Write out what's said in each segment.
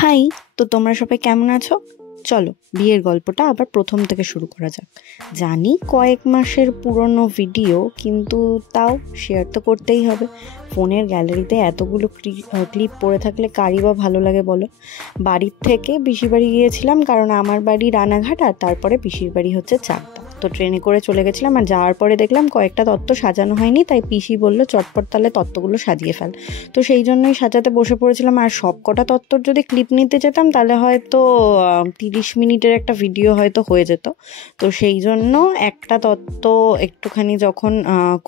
High, তো তোমরা সবাই কেমন আছো? চলো বিয়ের গল্পটা আবার প্রথম থেকে শুরু করা যাক। জানি কয়েক মাসের পুরনো ভিডিও, কিন্তু তাও শেয়ার তো করতেই হবে। ফোনের গ্যালারিতে এতগুলো ক্লিপ পড়ে থাকলে কারই বা ভালো লাগে বলো। বাড়ির থেকে পিসির বাড়ি গিয়েছিলাম, কারণ আমার বাড়ি রানাঘাট আর তারপরে পিসির বাড়ি হচ্ছে চাকদা। তো ট্রেনে করে চলে গেছিলাম, আর যাওয়ার পরে দেখলাম কয়েকটা তত্ত্ব সাজানো হয়নি, তাই পিসি বললো চটপট তাহলে তত্ত্বগুলো সাজিয়ে ফেল। তো সেই জন্যই সাজাতে বসে পড়েছিলাম। আর সব কটা তত্ত্বর যদি ক্লিপ নিতে যেতাম তাহলে হয়তো 30 মিনিটের একটা ভিডিও হয়তো হয়ে যেত। তো সেই জন্য একটা তত্ত্ব একটুখানি যখন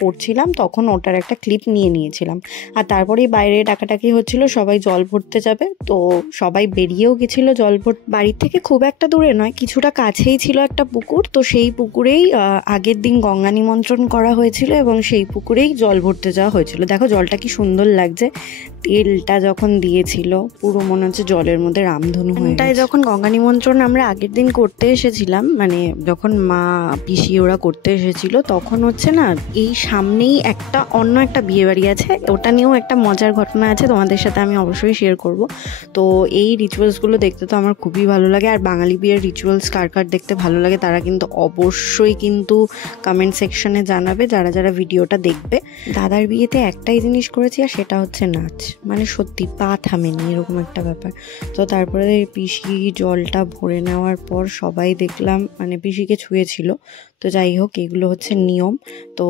করছিলাম তখন ওটার একটা ক্লিপ নিয়ে নিয়েছিলাম। আর তারপরেই বাইরে ডাকাডাকি হচ্ছিল, সবাই জল ভরতে যাবে, তো সবাই বেরিয়েও গেছিলো জল বাড়ির থেকে খুব একটা দূরে নয়, কিছুটা কাছেই ছিল একটা পুকুর। তো সেই পুকুরেই আগের দিন গঙ্গা নিমন্ত্রণ করা হয়েছিল এবং সেই পুকুরেই জল ভরতে যাওয়া হয়েছিল। দেখো জলটা কি সুন্দর লাগছে, তেলটা যখন দিয়েছিল পুরো মনে হচ্ছে জলের মধ্যে রামধনু হয়ে গেছে। যখন গঙ্গা নিমন্ত্রণ আমরা আগের দিন করতে এসেছিলাম, মানে যখন মা পিসি ওরা করতে এসেছিল, তখন হচ্ছে না এই সামনেই অন্য একটা বিয়ে বাড়ি আছে, ওটা নিয়েও একটা মজার ঘটনা আছে, তোমাদের সাথে আমি অবশ্যই শেয়ার করব। তো এই রিচুয়ালসগুলো দেখতে তো আমার খুবই ভালো লাগে। আর বাঙালি বিয়ের রিচুয়ালস কার কার দেখতে ভালো লাগে তারা কিন্তু অবশ্যই কিন্তু কমেন্ট সেকশনে জানাবে, যারা যারা ভিডিওটা দেখবে। দাদার বিয়েতে একটাই জিনিস করেছি, আর সেটা হচ্ছে নাচ। মানে সত্যি পা থামেনি, এরকম একটা ব্যাপার। তো তারপরে পিসি জলটা ভরে নেওয়ার পর সবাই দেখলাম মানে পিসিকে ছুঁয়েছিল। তো যাই হোক, এগুলো হচ্ছে নিয়ম। তো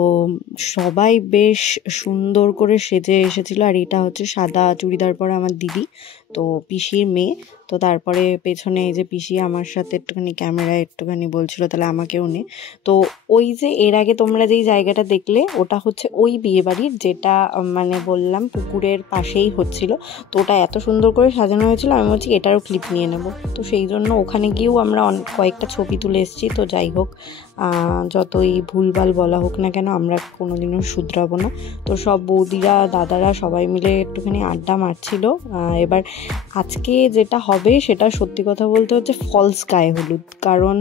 সবাই বেশ সুন্দর করে সেজে এসেছিল। আর এটা হচ্ছে সাদা চুড়িদার পরা আমার দিদি, তো পিসির মেয়ে। তো তারপরে পেছনে এই যে পিসি আমার সাথে একটুখানি ক্যামেরায় একটুখানি বলছিল তাহলে আমাকেও নে। তো ওই যে এর আগে তোমরা যেই জায়গাটা দেখলে ওটা হচ্ছে ওই বিয়ে বাড়ির, যেটা মানে বললাম পুকুরের পাশেই হচ্ছিল। তো ওটা এত সুন্দর করে সাজানো হয়েছিল, আমি বলছি এটারও ক্লিপ নিয়ে নেব। তো সেই জন্য ওখানে গিয়েও আমরা কয়েকটা ছবি তুলে এসেছি। তো যাই হোক, যতই ভুলভাল বলা হোক না কেন, আমরা কোনোদিনও শুধরাবো না। তো সব বৌদিরা দাদারা সবাই মিলে একটুখানি আড্ডা মারছিল। এবার আজকে যেটা হবে সেটা সত্যি কথা বলতে হচ্ছে ফলস গায়ে হলুদ, কারণ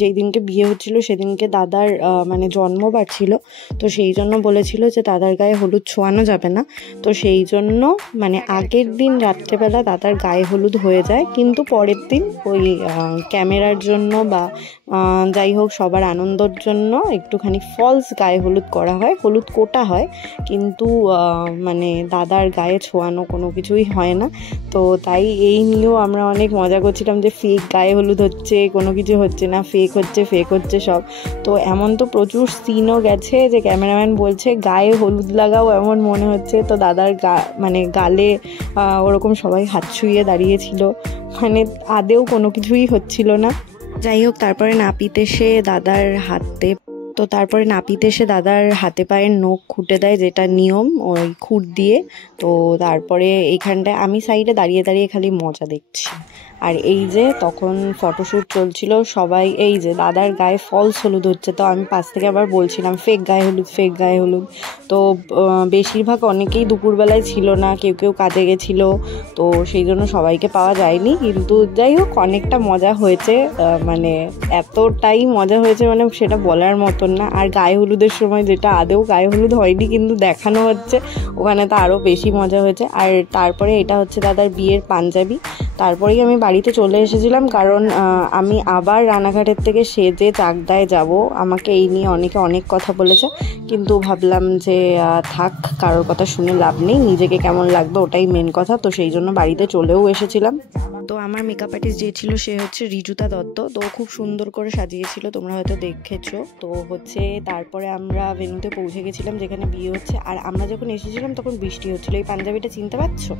যেই দিনকে বিয়ে হচ্ছিল সেদিনকে দাদার মানে জন্মবার ছিল। তো সেই জন্য বলেছিল যে দাদার গায়ে হলুদ ছোঁয়ানো যাবে না। তো সেই জন্য মানে আগের দিন রাত্রেবেলা দাদার গায়ে হলুদ হয়ে যায়, কিন্তু পরের দিন ওই ক্যামেরার জন্য বা যাই হোক সবার আনন্দর জন্য একটুখানি ফলস গায়ে হলুদ করা হয়, হলুদ কোটা হয়, কিন্তু মানে দাদার গায়ে ছোঁয়ানো কোনো কিছুই হয় না। তো তাই এই নিয়েও আমরা অনেক মজা করছিলাম যে ফেক গায়ে হলুদ হচ্ছে, কোনো কিছু হচ্ছে না, ফেক হচ্ছে সব। তো এমন তো প্রচুর সিনও গেছে যে ক্যামেরাম্যান বলছে গায়ে হলুদ লাগাও, এমন মনে হচ্ছে। তো দাদার মানে গালে ওরকম সবাই হাত ছুঁয়ে দাঁড়িয়েছিল, মানে আদেও কোনো কিছুই হচ্ছিল না। যাই হোক, তারপরে নাপিত এসে দাদার হাতে পায়ের নখ খুঁটে দেয়, যেটা নিয়ম ওই খুঁট দিয়ে। তো তারপরে এইখানটায় আমি সাইডে দাঁড়িয়ে দাঁড়িয়ে খালি মজা দেখছি। আর এই যে তখন ফটোশ্যুট চলছিল, সবাই এই যে দাদার গায়ে ফলস হলুদ হচ্ছে। তো আমি পাশ থেকে আবার বলছিলাম ফেক গায়ে হলুদ। তো বেশিরভাগ অনেকেই দুপুরবেলায় ছিল না, কেউ কেউ কাজে গেছিলো, তো সেই জন্য সবাইকে পাওয়া যায়নি। কিন্তু যাই হোক অনেকটা মজা হয়েছে, মানে এতটাই মজা হয়েছে মানে সেটা বলার মতন না। আর গায়ে হলুদের সময় যেটা আদেও গায়ে হলুদ হয়নি কিন্তু দেখানো হচ্ছে, ওখানে তো আরও বেশি মজা হয়েছে। আর তারপরে এটা হচ্ছে দাদার বিয়ের পাঞ্জাবি। তারপরেই আমি বাড়িতে চলে এসেছিলাম, কারণ আমি আবার রানাঘাটের থেকে সেজে চাকদায় যাব। আমাকে এই নিয়ে অনেকে অনেক কথা বলেছে, কিন্তু ভাবলাম যে থাক, কারোর কথা শুনে লাভ নেই, নিজেকে কেমন লাগবে ওটাই মেন কথা। তো সেই জন্য বাড়িতে চলেও এসেছিলাম। তো আমার মেকআপ আর্টিস্ট যে ছিল সে হচ্ছে ঋজুতা দত্ত, তো খুব সুন্দর করে সাজিয়েছিল, তোমরা হয়তো দেখেছো। তো হচ্ছে তারপরে আমরা ভেন্যুতে পৌঁছে গেছিলাম যেখানে বিয়ে হচ্ছে। আর আমরা যখন এসেছিলাম তখন বৃষ্টি হচ্ছিলো। এই পাঞ্জাবিটা চিনতে পারছো?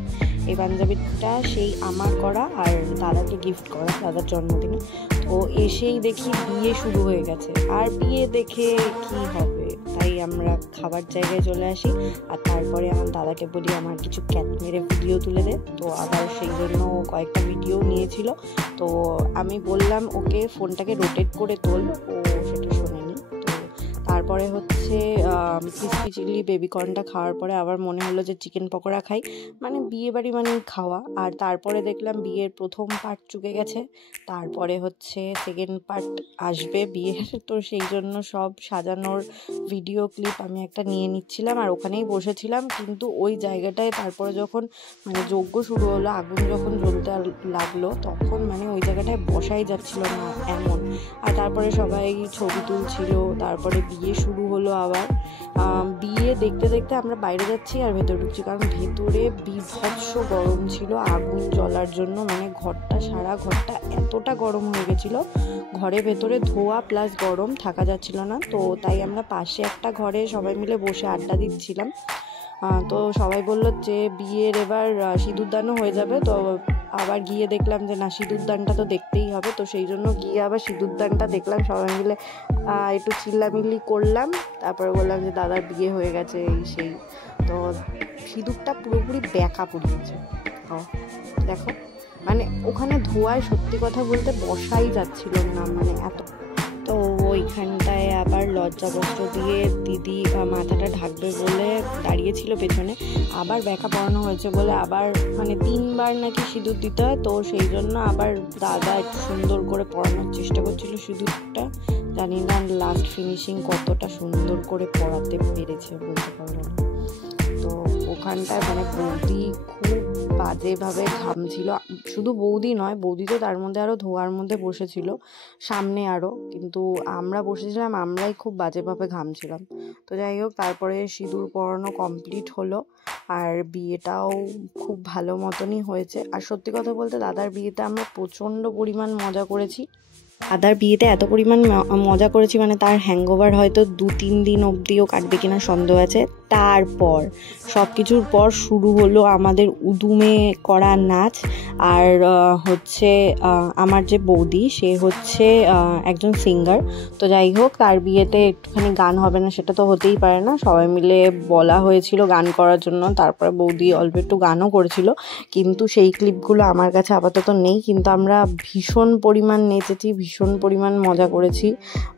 এই পাঞ্জাবিটা সেই আমার করা আর দাদাকে গিফট করা দাদার জন্মদিনে। তো এসেই দেখি বিয়ে শুরু হয়ে গেছে, আর বিয়ে দেখে কি হবে, তাই আমরা খাবার জায়গায় চলে আসি। আর তারপরে আমার দাদাকে বলি আমার কিছু ক্যাট মেরে ভিডিও তুলে দে। তো আবার সেই জন্য কয়েকটা ভিডিও নিয়েছিল। তো আমি বললাম ওকে ফোনটাকে রোটেট করে তোল, ও সেটা শোনেনি। তো তারপরে হচ্ছে ক্রিসপি চিলি বেবিকর্নটা খাওয়ার পরে আবার মনে হলো যে চিকেন পকোড়া খাই, মানে বিয়ে বাড়ি মানে খাওয়া। আর তারপরে দেখলাম বিয়ের প্রথম পার্ট চুকে গেছে, তারপরে হচ্ছে সেকেন্ড পার্ট আসবে বিয়ের, তো সেই জন্য সব সাজানোর ভিডিও ক্লিপ আমি একটা নিয়ে নিচ্ছিলাম আর ওখানেই বসেছিলাম। কিন্তু ওই জায়গাটায় তারপরে যখন মানে যজ্ঞ শুরু হলো, আগুন যখন জ্বলতে লাগলো, তখন মানে ওই জায়গাটায় বসাই যাচ্ছিল না এমন। আর তারপরে সবাই ছবি তুলছিল, তারপরে বিয়ে শুরু হলো আবার। বিয়ে দেখতে দেখতে আমরা বাইরে যাচ্ছি আর ভেতরে ঢুকছি, কারণ ভেতরে বিভৎস গরম ছিল আগুন জ্বলার জন্য, মানে সারা ঘরটা এতটা গরম হয়ে গেছিলো, ঘরে ভেতরে ধোয়া প্লাস গরম, থাকা যাচ্ছিল না। তো তাই আমরা পাশে একটা ঘরে সবাই মিলে বসে আড্ডা দিচ্ছিলাম। তো সবাই বললো যে বিয়ের এবার সিঁদুরদানও হয়ে যাবে, তো আবার গিয়ে দেখলাম যে না, সিঁদুরদানটা তো দেখতেই হবে। তো সেই জন্য গিয়ে আবার সিঁদুরদানটা দেখলাম, সবাই মিলে একটু চিল্লামিল্লি করলাম, তারপরে বললাম যে দাদার বিয়ে হয়ে গেছে এই সেই। তো সিঁদুরটা পুরোপুরি ব্যাকা পড়িয়েছে, দেখো মানে ওখানে ধোঁয়ায় সত্যি কথা বলতে বসাই যাচ্ছিল না, মানে এত। তো ওইখানটায় আবার লজ্জাবস্ত্র দিয়ে দিদি মাথাটা ঢাকবে বলে দাঁড়িয়েছিল পেছনে, আবার ব্যাকা পড়ানো হয়েছে বলে আবার মানে 3বার নাকি সিঁদুর দিতে হয়, তো সেই জন্য আবার দাদা একটু সুন্দর করে পড়ানোর চেষ্টা করছিল সিঁদুরটা। জানি না লাস্ট ফিনিশিং কতটা সুন্দর করে পড়াতে পেরেছে, বলতে পারবো না। তো ওখানটায় মানে বৌদি খুব বাজেভাবে ঘামছিল, শুধু বৌদি নয়, বৌদি তো তার মধ্যে আরও ধোয়ার মধ্যে বসেছিল সামনে আরও, কিন্তু আমরা বসেছিলাম আমরাই খুব বাজেভাবে ঘামছিলাম। তো যাই হোক, তারপরে সিঁদুর পরানো কমপ্লিট হলো আর বিয়েটাও খুব ভালো মতনই হয়েছে। আর সত্যি কথা বলতে দাদার বিয়েতে আমরা প্রচণ্ড পরিমাণ মজা করেছি। দাদার বিয়েতে এত পরিমাণ মজা করেছি মানে তার হ্যাংওভার হয়তো 2-3 দিন অবধিও কাটবে কিনা সন্দেহ আছে। তারপর সব কিছুর পর শুরু হলো আমাদের উদুমে করা নাচ। আর হচ্ছে আমার যে বৌদি, সে হচ্ছে একজন সিঙ্গার। তো যাই হোক, তার বিয়েতে একটুখানি গান হবে না সেটা তো হতেই পারে না, সবাই মিলে বলা হয়েছিল গান করার জন্য, তারপরে বৌদি অল্প একটু গানও করেছিল, কিন্তু সেই ক্লিপগুলো আমার কাছে আপাতত নেই। কিন্তু আমরা ভীষণ পরিমাণ নেচেছি, ভীষণ পরিমাণ মজা করেছি,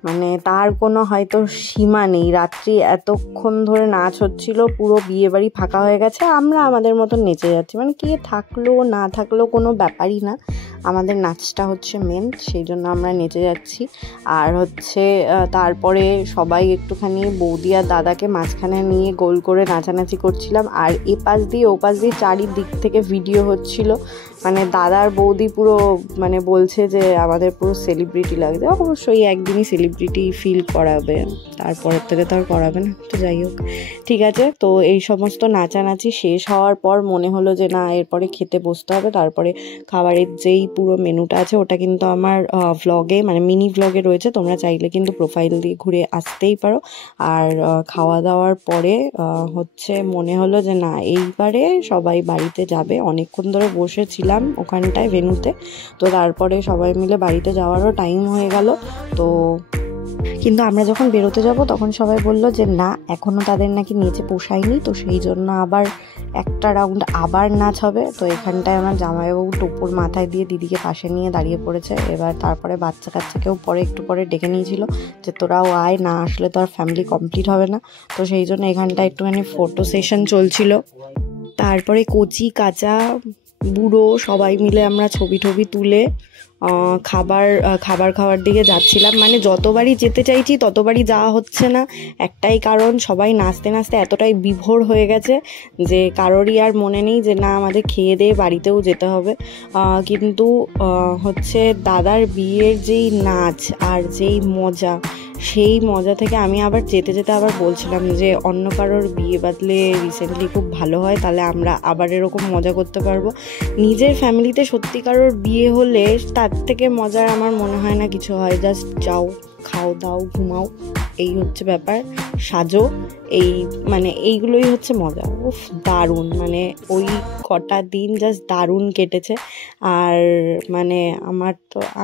মানে তার কোনো হয়তো সীমা নেই। রাত্রি এতক্ষণ ধরে নাচ হচ্ছিল, পুরো বিয়ে বাড়ি ফাঁকা হয়ে গেছে, আমরা আমাদের মতন নেচে যাচ্ছি, মানে কে থাকলো না থাকলো কোনো ব্যাপারই না, আমাদের নাচটা হচ্ছে মেন, সেই জন্য আমরা নেচে যাচ্ছি। আর হচ্ছে তারপরে সবাই একটুখানি বৌদি আর দাদাকে মাঝখানে নিয়ে গোল করে নাচানাচি করছিলাম, আর এপাশ দিয়ে ওপাশ দিয়ে চারিদিক থেকে ভিডিও হচ্ছিল, মানে দাদার বৌদি পুরো মানে বলছে যে আমাদের পুরো সেলিব্রিটি লাগছে। অবশ্যই একদিনই সেলিব্রিটি ফিল করাবে, তারপরের থেকে তো আর করাবে না। তো যাই হোক, ঠিক আছে। তো এই সমস্ত নাচানাচি শেষ হওয়ার পর মনে হলো যে না, এরপরে খেতে বসতে হবে। তারপরে খাবারের যেই পুরো মেনুটা আছে ওটা কিন্তু আমার ভ্লগে মানে মিনি ভ্লগে রয়েছে, তোমরা চাইলে কিন্তু প্রোফাইল দিয়ে ঘুরে আসতেই পারো। আর খাওয়া দাওয়ার পরে হচ্ছে মনে হলো যে না, এইবারে সবাই বাড়িতে যাবে, অনেকক্ষণ ধরে বসেছিলাম ওখানটায় ভেন্যুতে। তো তারপরে সবাই মিলে বাড়িতে যাওয়ারও টাইম হয়ে গেল। তো কিন্তু আমরা যখন বেরোতে যাব তখন সবাই বললো যে না, এখনও তাদের নাকি নিচে পোষায়নি, তো সেই জন্য আবার একটা রাউন্ড আবার নাচ হবে। তো এখানটায় আমার জামাইবাবু টোপর মাথায় দিয়ে দিদিকে পাশে নিয়ে দাঁড়িয়ে পড়েছে। এবার তারপরে বাচ্চা কাচ্চাকেও একটু পরে ডেকে নিয়েছিল যে তোরাও আয়, না আসলে তো আর ফ্যামিলি কমপ্লিট হবে না। তো সেই জন্য এখানটায় একটুখানি ফটো সেশন চলছিল। তারপরে কচি কাঁচা বুড়ো সবাই মিলে আমরা ছবি তুলে খাবার খাওয়ার দিকে যাচ্ছিলাম। মানে যতবারই যেতে চাইছি ততবারই যাওয়া হচ্ছে না, একটাই কারণ, সবাই নাচতে নাচতে এতটাই বিভোর হয়ে গেছে যে কারোরই আর মনে নেই যে না আমাদের খেয়ে দিয়ে বাড়িতেও যেতে হবে। কিন্তু হচ্ছে দাদার বিয়ের যেই নাচ আর যেই মজা, সেই মজা থেকে আমি আবার যেতে যেতে আবার বলছিলাম যে অন্য কারোর বিয়ে বাদলে রিসেন্টলি খুব ভালো হয়, তাহলে আমরা আবার এরকম মজা করতে পারবো। নিজের ফ্যামিলিতে সত্যিকারের বিয়ে হলে তার থেকে মজার আমার মনে হয় না কিছু হয়। জাস্ট যাও, খাও দাও, ঘুমাও, এই হচ্ছে ব্যাপার, সাজো, এই মানে এইগুলোই হচ্ছে মজা। উফ, দারুণ, মানে ওই কটা দিন জাস্ট দারুণ কেটেছে। আর মানে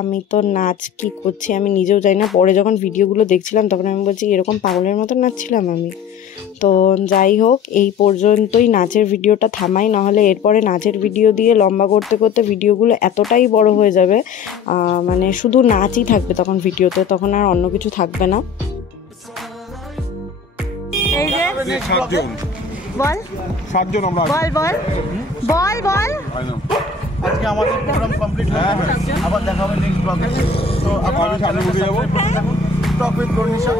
আমি তো নাচ কি করছি আমি নিজেও জানি না। পরে যখন ভিডিওগুলো দেখছিলাম তখন আমি বলছি এরকম পাগলের মতো নাচছিলাম আমি। তো যাই হোক, এই পর্যন্তই নাচের ভিডিওটা থামাই, নাহলে এরপরে নাচের ভিডিও দিয়ে লম্বা করতে করতে ভিডিওগুলো এতটাই বড় হয়ে যাবে, মানে শুধু নাচই থাকবে তখন ভিডিওতে, তখন আর অন্য কিছু থাকবে না। এই যে সাতজন বল সাতজন আমরা বল বল বল বল আজকে আমাদের প্রোগ্রাম কমপ্লিট হয়ে গেছে আবার দেখা হবে নেক্সট ব্লগে তো আমি সামনে উঠে যাবো টক উইথ কর্নিশা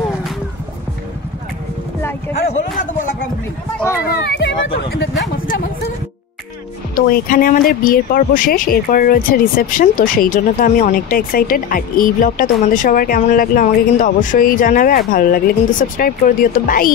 তো এখানে আমাদের বিয়ের পর্ব শেষ, এরপর রয়েছে রিসেপশন। তো সেই জন্য তো আমি অনেকটা এক্সাইটেড। আর এই ব্লগটা তোমাদের সবার কেমন লাগলো আমাকে কিন্তু অবশ্যই জানাবে, আর ভালো লাগলে কিন্তু সাবস্ক্রাইব করে দিও। তো বাই।